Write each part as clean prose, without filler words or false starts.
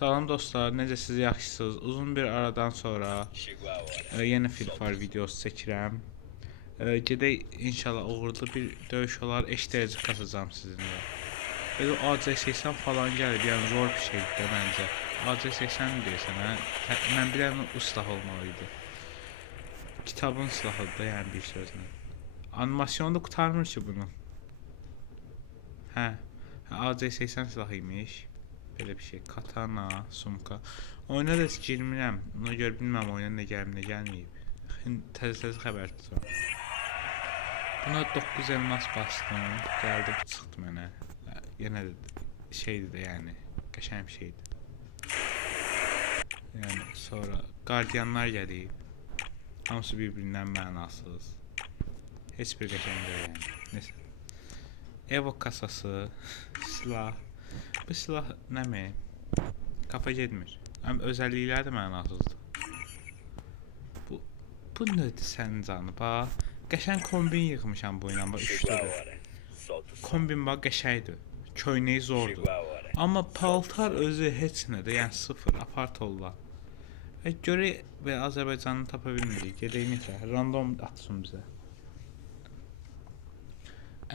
Salam dostlar, necəsiz, yaxşısınız? Uzun bir aradan sonra yenə Free Fire videosu çəkirəm. Gedək inşallah uğurlu bir döyüş olar, eşitəcək kasacağım sizinlə. Belə AC80 falan gəlib, yəni zor bir şeydir də məncə. AC80 mi deyirsən, hə? Mən bilən o silah olmalıydı. Kitabın silahıdır da, yəni bir sözlə. Animasyonu da qurtarmır ki bunu. Hə, AC80 silahı imiş. Belə bir şey, katana, sumka. Oyuna da heç girmirəm. Ona görə bilməm oyuna nə gəlib, nə gəlməyib. Təzə xəbər tuturam. Buna 9 elmas bastım. Gəldi, bu çıxdı mənə. Yenə də şeydir də, yəni qəşəng bir şeydir. Yəni sonra qardiyanlar gəlib. Hamısı bir-birindən mənasız. Heç bir qəşəng deyil yəni. Nəsə. Evo kasası, silah. Bu silah nə mi? Kafa getmir. Həm özəllikləri də mənasızdır. Bu nədir sənin canı? Bax, qəşəng kombin yığmışam bu ilə, bax 3-dədir. Kombin bax qəşəngdir. Köynəyi zordur. Amma paltar özü heç nədir, yəni sıfır, apart oldular. Görək və Azərbaycanını tapa bilmirik. Gedək necə? Random atsın bizə.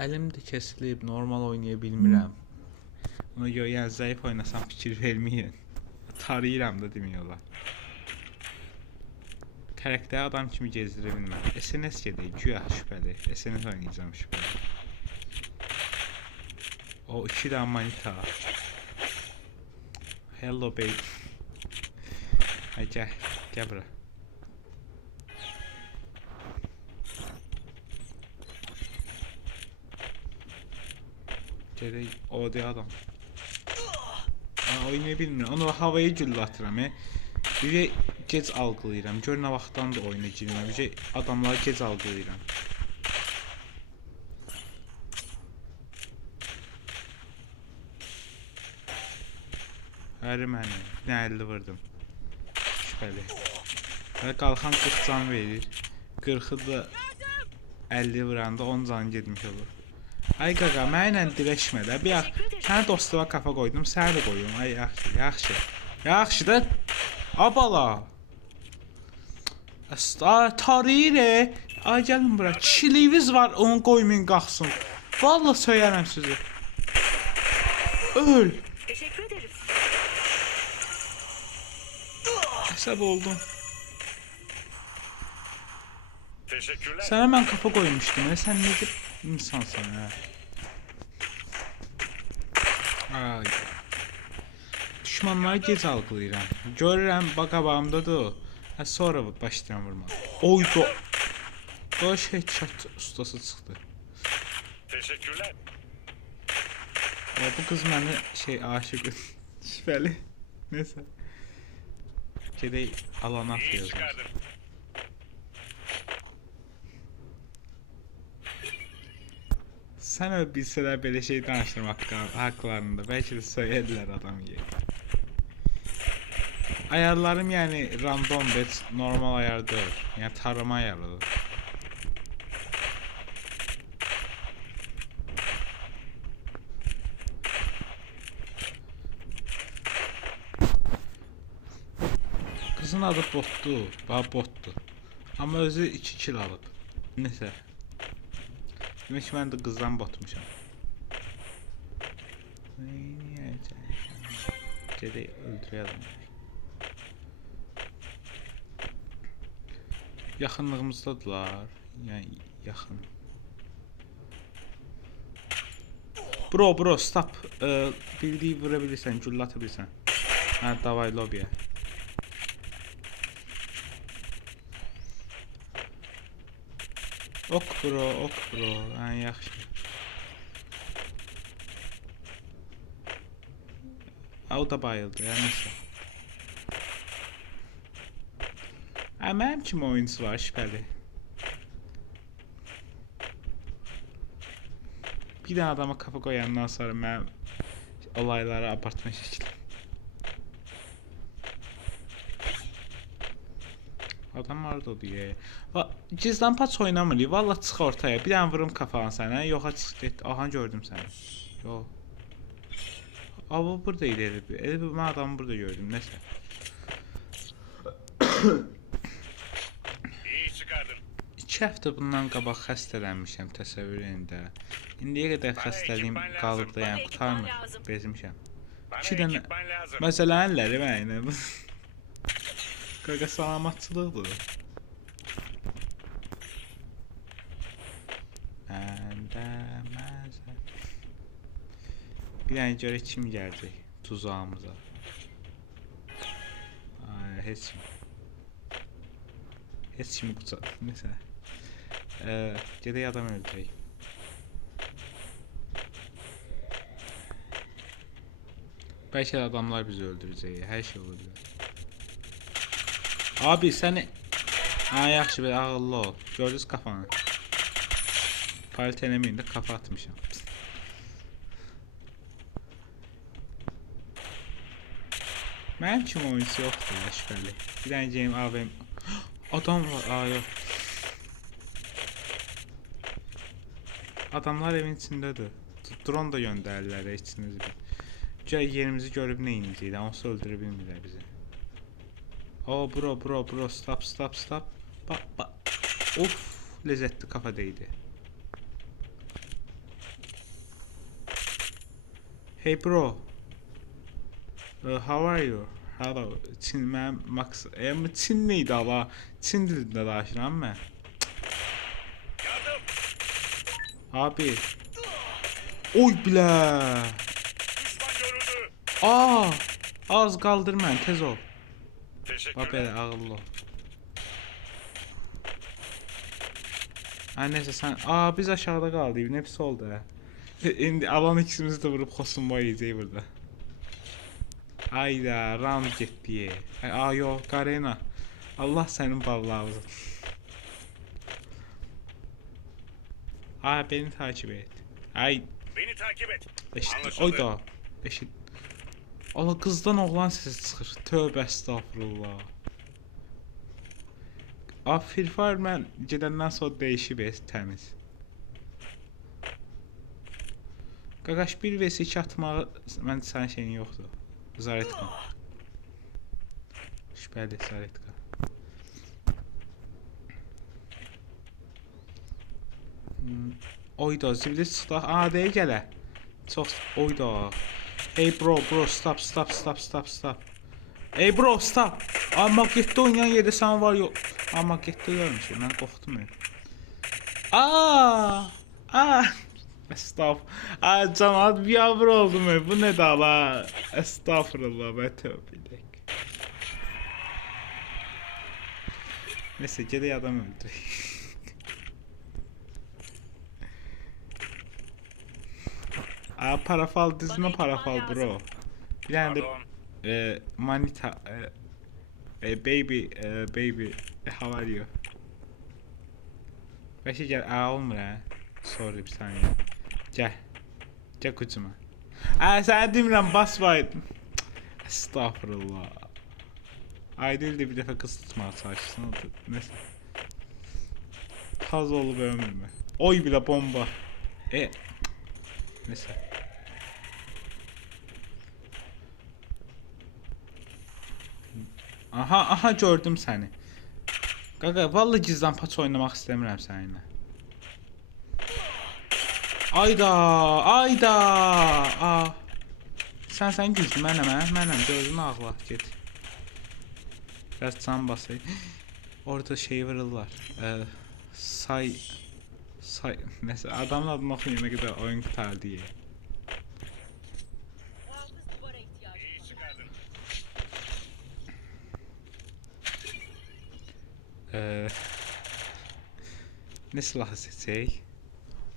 Əlim də kəsilib, normal oynaya bilmirəm. Ona görə yəni zəif oynasam fikir verməyin. Tarayıram da demək olar. Karakteri adam kimi gezdirə bilməm. SNS gedək, güya şübhəli. SNS oynayacağım şübhəli. O 2 də manita. Hello baby. Ay gəl bura. Gedək, o deyə adam. Oynaya bilmirəm. Onu havaya güllə atıram. Bir gec algılayıram. Gör nə vaxtdan da oyuna girməm. Adamları gec algılayıram. Həri məni. Nə 50 vurdum. Şübhəli. Hələ qalxan 40 can verir. 40'ı da 50 vuranda 10 can getmiş olur. Ay qaqa, mənlə dirəşmə də. Bir sənə dostluğa kafa qoydum, sənə də qoyum. Ay yaxşı. Yaxşı da. Abala. Tarire. Ay gəlin bura. Kişiliğiniz var, onu qoymayın qalxsın. Vallahi söyərəm sizi. Öl. Teşekkür ederim. Əsəb oldum. Teşekkürler. Sənə mən kafa qoymuşdum. Sən necə insansan hə? Ay. Düşmanları gec algılayıram. Görürəm, bax qabağımdadır. Sonra başlayıram vurmağa. Oydu. Boş headshot ustası çıxdı. Teşekkürler. Bu kız mənə aşık. Şübhəli. Neyse. Gedək alana İyi atlayacağız. çıkardın. Sən öyle bilsələr belə şey danışdırmaq haqlarında. Bəlkə də söylədilər adam gibi. Ayarlarım yəni random bet normal ayar deyil. Yəni tarama ayarıdır. Kızın adı botdu. Bax botdu. Amma özü 2 kill alıb. Nəsə. Demək ki mən də qızdan botmuşam. Gedək öldürəyəm. Yaxınlığımızdadılar. Yəni yaxın. Bro stop. Bildiyi vura bilirsən, güllə ata bilirsən. Hə, davay lobiyə. Ok bro. Hə, yaxşı. O da bayıldı, yəni nəsə. Hə, mənim kimi oyuncusu var, şübhəli. Bir dənə adama kafa qoyandan sonra mənim olayları abartma şəkildə. Adam vardı o diye. Gizdən paç oynamırıq. Valla çıx ortaya. Bir dənə vurum kafanı sənə. Yoxa çıx get. Aha gördüm səni. Yo. Aa, bu buradaydı Elif. Elif, ben adamı burada gördüm. Neyse. İyi çıkardın. 2 həftə bundan qabaq xəstələnmişəm, təsəvvür edin də. İndiyə qədər xəstəliyim qalıb da, yəni qurtarmır. Bezmişəm. Bana 2 dənə ekipman lazım. məsələləri mənim. Qaqa salamatçılıqdır. Məndə məzə. Bir dənə görək kim gələcək tuzağımıza. Ay, heç kim. Heç kimi qucaq. Neyse. Gedək adam öldürək. Bəlkə də adamlar bizi öldürəcək. Hər şey ola bilər. Abi səni... Ha, yaxşı, belə ağıllı ol. Gördünüz kafanı. Palit eləməyin də kafa atmışam. Mənim kimi oyuncusu yoxdur ya, şübhəli. Bir dənə game AVM... Adam var, aa yox. Adamlar evin içindədir. Drone da göndərirlər, içinizi bil. Gəl yerimizi görüb nə inəcəklər, onsa öldürə bilmirlər bizi. Oh bro, stop. Bak. Of, lezzetli kafa değdi. Hey bro. How are you? Hello. Çin, mən Max. Çin neydi ala? Çin dilində danışıram mən. Yardım. Abi. Oy bilə. Düşman görüldü. Aa! Az qaldır mən, tez ol. Bax belə Teşekkürler. ağıllı ol. Ha neyse sen... Aa, biz aşağıda qaldık. Ne pis oldu ha. İndi alan ikisimizi de vurup kosunma yiyeceği burada. Hayda, round getdi. Aa yok, Karena. Allah senin ballağını. Aa, beni takip et. Ay, Beni takip et. eşit. Anlaşıldı. Oyda. Eşit. Allah, kızdan oğlan sesi çıxır. Tövbə estağfurullah. Aa, Free Fire mən gedəndən sonra dəyişib təmiz. Qaqaş 1vs2 atmağı məncə sənin şeyin yoxdur. Zaretka. Şübhəli Zaretka. Oyda zibili çıxdaq. Aa, deyə gələ. Çox oyda. Hey bro, stop. Hey bro, stop. Aa, Maggetto oynayan yerdə sən var yox. Aa, Maggetto görmüş. Mən qorxdum ya. Aa. Estağfurullah. Aa, canaat bir yavru oldum ya. Bu ne da la? Estağfurullah, ben tövbe edeyim. Neyse, gedək adam öldürək. Aa, parafal dizme parafal bro. Bir tane de Pardon. manita baby how are you? Beşi gel. Aa, olmur ha. Sorry, bir saniye. Gel kucuma. Aa, sana demirəm, basmayın. Estağfurullah. Ay değil de bir defa kız tutmağa çalışsın. Neyse. Paz olub ömürmü. Oy bile bomba. Neyse. Aha gördüm səni. Qaqa, vallahi gizlən paç oynamaq istəmirəm səninlə. Ayda. Aa. Sən güclü, mənəm, gözünü ağla, get. Biraz can basayım. Orada şey vururlar. Say. Neyse, adamın adını oxuyana qədər oyun qutar diye. İyi çıkardın. Ne silahı seçək?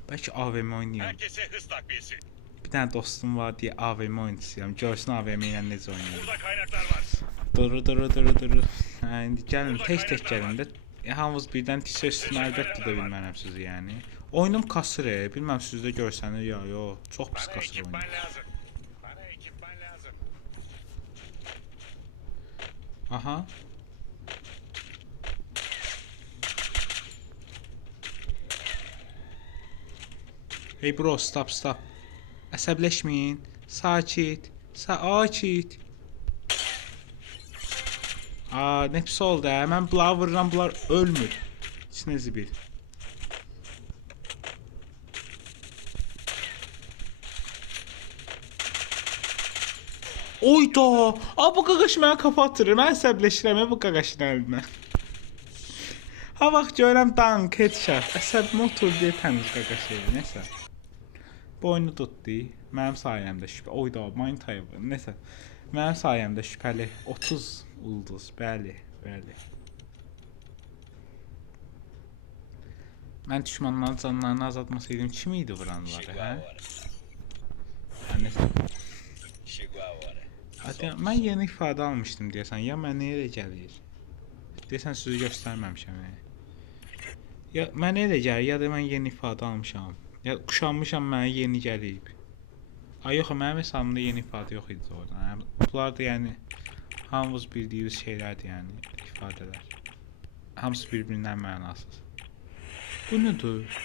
Bəlkə AVM oynayayım. Herkese hız takviyesi. Bir tane dostum var diye AVM oynayacağım. Görsün AVM ilə necə oynayır. Burada kaynaklar var. Duru. Ha, indi gəlin, tək gəlin də. Hamımız birdən tişə üstünə əlbəttə də bilmərəm sizi yəni. Oyunum kasır, bilməm siz də görsəniz ya, yox. Çox pis Bana kasır ekipman oyun. lazım. Bana ekipman lazım. Aha. Hey bro, stop. Əsəbləşməyin. Sakit. Sakit. Ne pis oldu ha. Mən bunları vururam, bunlar ölmür. İçinizi bil. Oyda! Bu qaqaş mənə kafa atırır. Mən əsəbləşirəm bu qaqaşın əlindən. Ha vaxt görürəm dank, headshot. Əsəbim otur deyə təmiz qaqaş edir. Nəsə. Bu oyunu tutdu. Mənim sayəmdə şübhə. Oyda, mind tayı. Nəsə. Mənim sayəmdə şübhəli 30 ulduz. Bəli, bəli. Mən düşmanların canlarını azaltmasaydım kim idi vuranları, hə? Nəsə. Mən yeni ifadə almışdım deyəsən. Ya mənə elə gəlir? Deyəsən sizi göstərməmişəm. Ya mənə elə gəlir, ya da mən yeni ifadə almışam. Ya kuşanmışam, mənə yeni gəlib. Yox, mənim hesabımda yeni ifadə yox idi oradan. Bunlar da yəni hamımız bildiyimiz şeylərdir, yəni ifadələr. Hamısı bir-birindən mənasız. Bu nədir?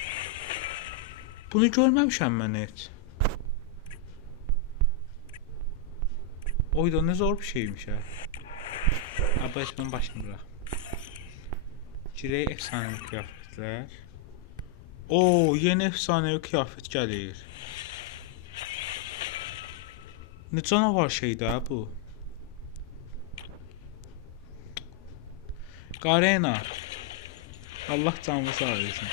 Bunu görməmişəm mən heç. Oyda ne zor bir şeymiş ha. Ablasının başını bırak. Girey efsanevi kıyafetler. Yeni efsanevi kıyafet gelir. Ne canavar şeydi ha bu. Garena. Allah canını sağ olsun.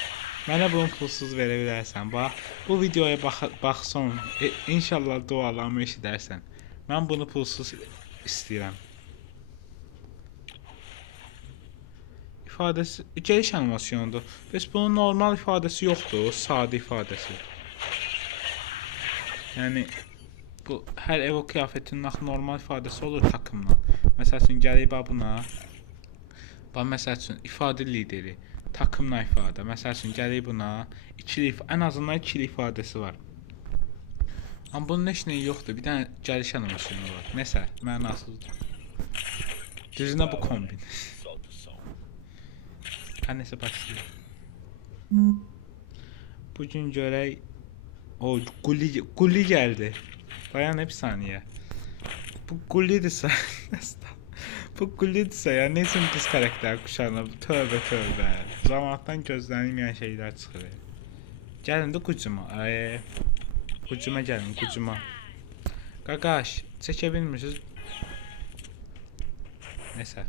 Mənə bunu pulsuz verə bilərsən. Bax, bu videoya baxsan, inşallah dualarımı eşidərsən. Mən bunu pulsuz istəyirəm. İfadəsi geniş animasyondur. Bəs bunun normal ifadəsi yoxdur, sadə ifadəsi. Yəni bu hər evo kıyafetinin axı normal ifadəsi olur takımla. Məsəl üçün gəlib buna. Məsəl üçün ifadə lideri, takımla ifadə. Məsəl üçün gəlib buna ən azından ikili ifadəsi var. Amma bunun heç nəyi yoxdur. Bir dənə gəliş animasyonu var. Nəsə, mənasızdır. Düzünə bu kombin. Nəsə başlayır. Bugün görək. Gulli gəldi. Dayan bir saniyə. Bu Gullidirsə. Bu Gullidirsə ya nə üçün qız karakter kuşanıb? Tövbə tövbə. Zamandan gözlənilməyən şeylər çıxır. Gəlin də qucuma. Qucuma gəlin, qucuma. Qaqaş, çəkə bilmirsiniz. Nəsə.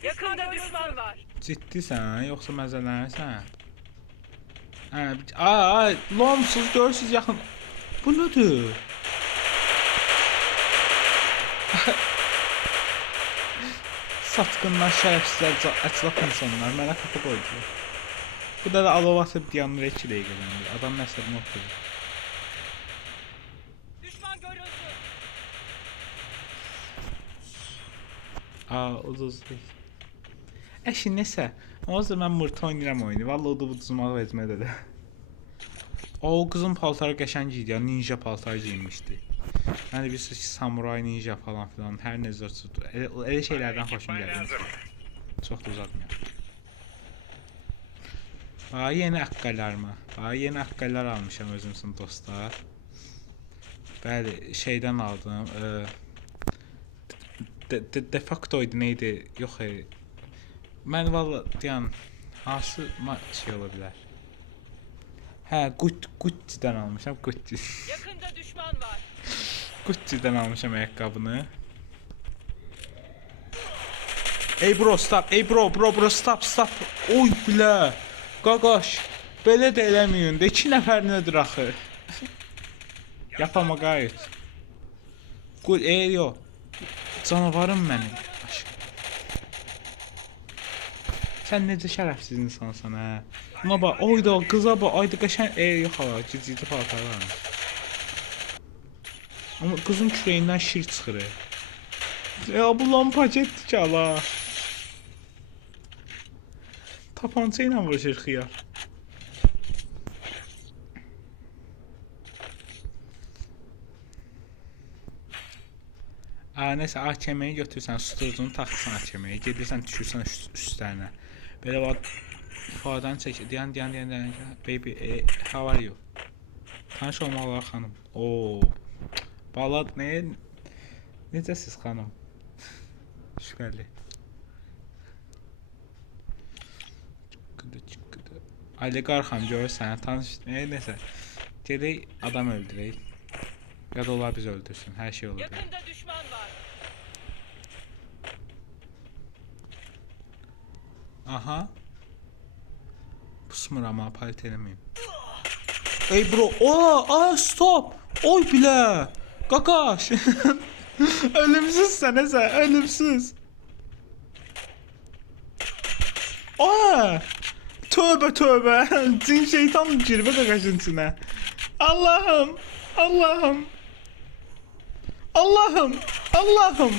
Yakında düşman var. Ciddisən, yoxsa məzələnirsən? Lomsuz görürsünüz yaxın. Bu nədir? Satqınlar, şərəfsizlər, ətraf insanlar mənə kapı qoydular. Bu da alov atıb dayanır 2 dəqiqədən. Adam məsələn oturur. Düşman görüldü. Uzuzdur. Əşi nəsə. O zaman mən mırtı oynayıram oyunu. Vallahi o da bu düzmağı vəzmədə də. O qızın paltarı qəşəng idi ya. Ninja paltarı giyinmişdi. Yəni bilirsiniz ki, samuray ninja falan filan hər necə tutdu. Elə şeylərdən xoşum gəlir. Çox da uzatmayam. Yeni əqqələrmə. Yeni əqqələr almışam özüm üçün dostlar. Bəli, şeydən aldım. De facto idi, neydi? Yox. Mən valla deyən hansı şey ola bilər? Gucci'dən almışam, Gucci. Yakında düşman var. Gucci'dən almışam ayaqqabını. Ey bro, stop. Ey bro, stop. Oy bilə. Qaqaş, belə də eləməyin. 2 nəfər nədir axı? Yapama qayıt. Yo. Canavarım mənim. Sən necə şərəfsiz insansan hə? Buna bax, oyda qıza bax, ayda qəşəng yox hala, ciddi paltarı varmış. Amma qızın kürəyindən şir çıxır. Bu lampacetdir ki hala. Tapanca ilə vuruşur xiyar. Nəsə AKM-yi götürsən, sturucunu taxırsan AKM-yi, gedirsən düşürsən üstlərinə. Belə bax, ifadəni çək, deyən, baby, how are you? Tanış olmaq olar xanım. Oo. Balad necəsiz xanım? Şübhəli. Oliqarxam görürsən, tanış nəsə. Gedək adam öldürək. Ya da onlar bizi öldürsün. Hər şey olur. Yakında düşman var. Aha. Pusmuram ha, palit eləməyim. Ey bro, stop. Oy bilə. Qaqaş. Ölümsüz sənəsə, ölümsüz. Tövbə tövbə. Cin şeytan girmə qaqaşın içinə. Allahım. Allahım. Allahım. Allahım.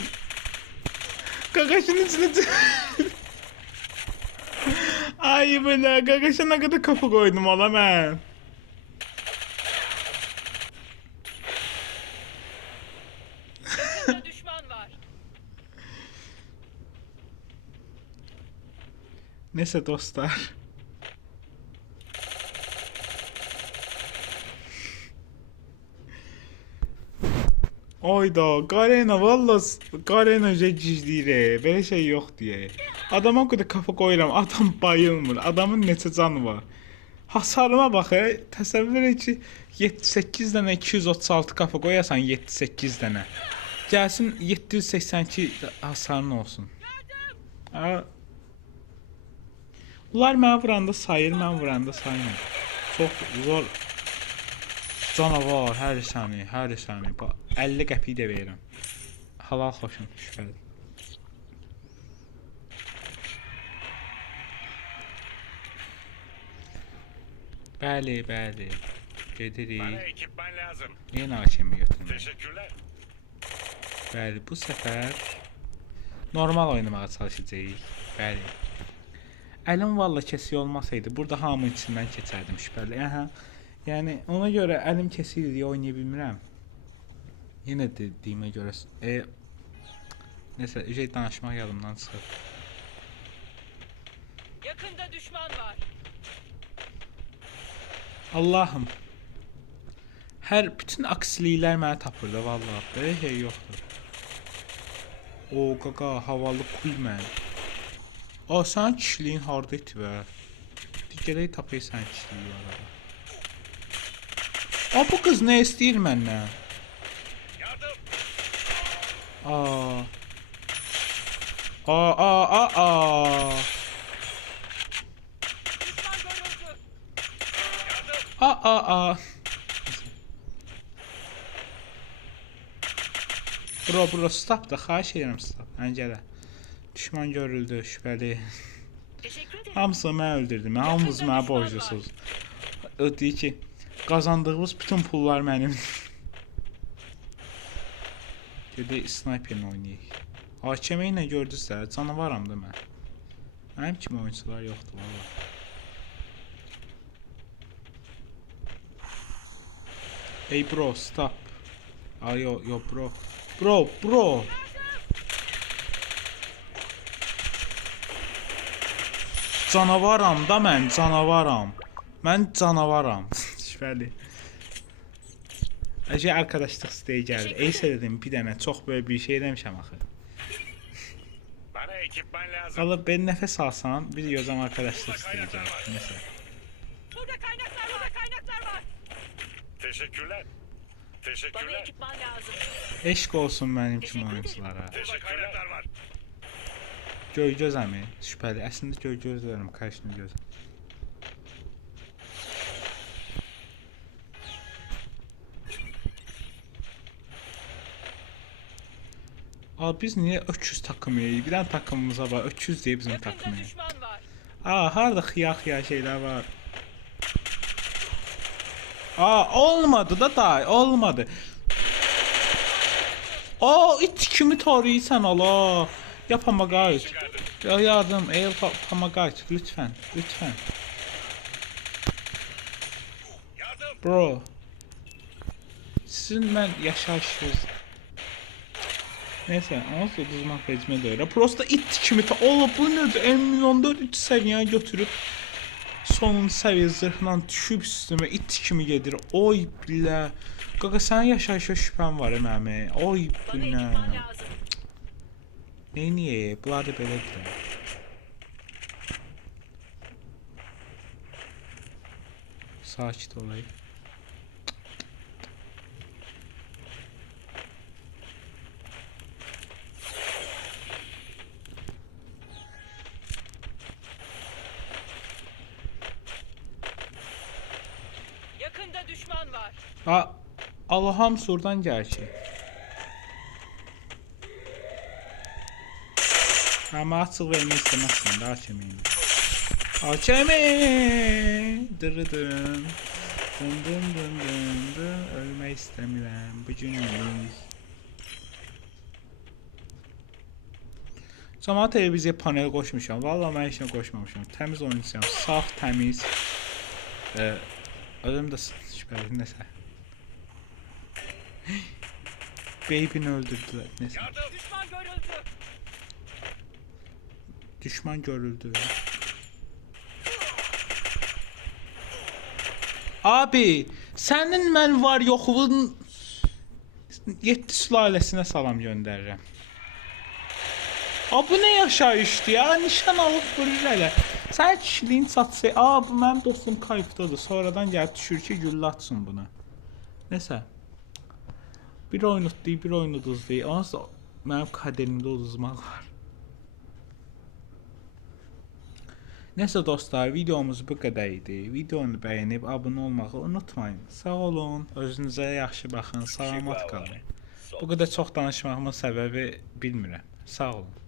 Qaqaşın içinə Ay belə, qaqaşa nə qədər kafa qoydum ola mən. Yakında düşman var. Nəsə dostlar. Oyda, Qarena vallas, Qarena gizləyir. Belə şey yox deyə. Adama o qədər kafa qoyuram, adam bayılmır. Adamın neçə canı var. Hasarıma bax, təsəvvür et ki, 7-8 dənə 236 kafa qoyasan 7-8 dənə. Gəlsin 782 hasarın olsun. Bunlar mənə vuranda sayır, mən vuranda saymır. Çox zor. Canavar, hər saniyə, hər saniyə. 50 qəpik də verirəm. Halal xoşum, şübhəli. Bəli, bəli. Gedirik. Bana ekipman lazım. Yeni hakemi götürmək. Teşekkürler. Bəli, bu səfər normal oynamağa çalışacağıq. Bəli. Əlim valla kesiyi olmasaydı, burada hamı içindən keçərdim şübhəli. Yəni ona görə əlim kesiyi deyə oynaya bilmirəm. Yenə dediyimə görə nəsə şey danışmaq yadımdan çıxır. Yakında düşman var. Allahım. Bütün aksiliklər mənə tapır da vallahi. Belə şey yoxdur. O qaqa havalı kul mən. Sən kişiliyin harda iti bə? Digərək tapıyı sən kişiliyi arada. Bu qız nə istəyir məndən? Yardım. Düşman görüldü. Bro stop da xahiş edirəm stop. Gələ. Düşman görüldü, şübhəli. Teşekkür ederim. Hamısını mən öldürdüm. Hamınız mənə borclusuz. O deyir ki, qazandığımız bütün pullar mənim. Gedək sniperini oynayaq. Hakemi ilə gördünüzsə, canavaram da mən. Mənim kimi oyuncular yoxdur valla. Ey bro, stop. Yo bro. Bro. Canavaram da mən, canavaram. Mən canavaram. Şübhəli. Əgər arkadaşlıq istəyi gəldi. Eysə dedim bir dənə çox böyle bir şey demişəm axı. Bana ekipman lazım. Valla ben nəfəs alsam bir gözəm arkadaşlıq istəyi gəldi. Mesela. Burada kaynaklar var. Teşekkürler. Bana Teşekkürler. ekipman lazım. Eşq olsun mənim kimi oyunculara. Teşekkürler var. Göygöz əmi. Şübhəli. Əslində göygöz deyirəm, qarşını göz. Biz niye öküz takımıyıq? Bir dənə takımımıza var. Öküz diye bizim Yakında takımıyıq. düşman var. Harda xiya şeyler var. Olmadı da day, olmadı. İt kimi tarıysan ala. Ya Pamagayt. Ya yardım, Pamagayt lütfen. Yardım. Bro. Sizin ben yaşayışınız. Neyse, onsuz uzman fecme de öyle. Prosta it kimi ta. Bu nedir? M14 3 seviyeye götürüp sonuncu səviyyə zırhla düşüb üstümə it kimi gedir. Oy bilə. Qaqa sənin yaşayışa şübhəm var mənim. Oy Bana bilə. ekipman lazım. Niye? Bunlar da belədir. Sakit olayım. Yakında düşman var. Allah'ım surdan gəl ki. Ama açıq vermək istəməzsən də hakimiyim. Hakimi! Dırıdırın. Dın dın dın dın dın. Ölmək istəmirəm bugünlük. Cəmaət televiziya paneli qoşmuşam. Vallahi mən heç nə qoşmamışam. Təmiz oyuncuyam. Saf, təmiz. Ölüm də şübhəli nəsə. Baby'ni öldürdülər. Nəsə. Yardım. Düşman görüldü. Düşman görüldü. Abi, sənin mən var yoxluğun 7 sülaləsinə salam göndərirəm. Bu nə yaşayışdı ya? Nişan alıb vurur hələ. Sən kişiliyin çatsı. Bu mənim dostum kayıfdadır. Sonradan gəlib düşür ki, güllə atsın buna. Nəsə. Bir oyun utdu, bir oyun uduzdu. Onsuz da mənim kaderimdə uduzmaq var. Nəsə dostlar, videomuz bu qədər idi. Videonu bəyənib abunə olmağı unutmayın. Sağ olun, özünüzə yaxşı baxın, salamat qalın. Bu qədər çox danışmağımın səbəbi bilmirəm. Sağ olun.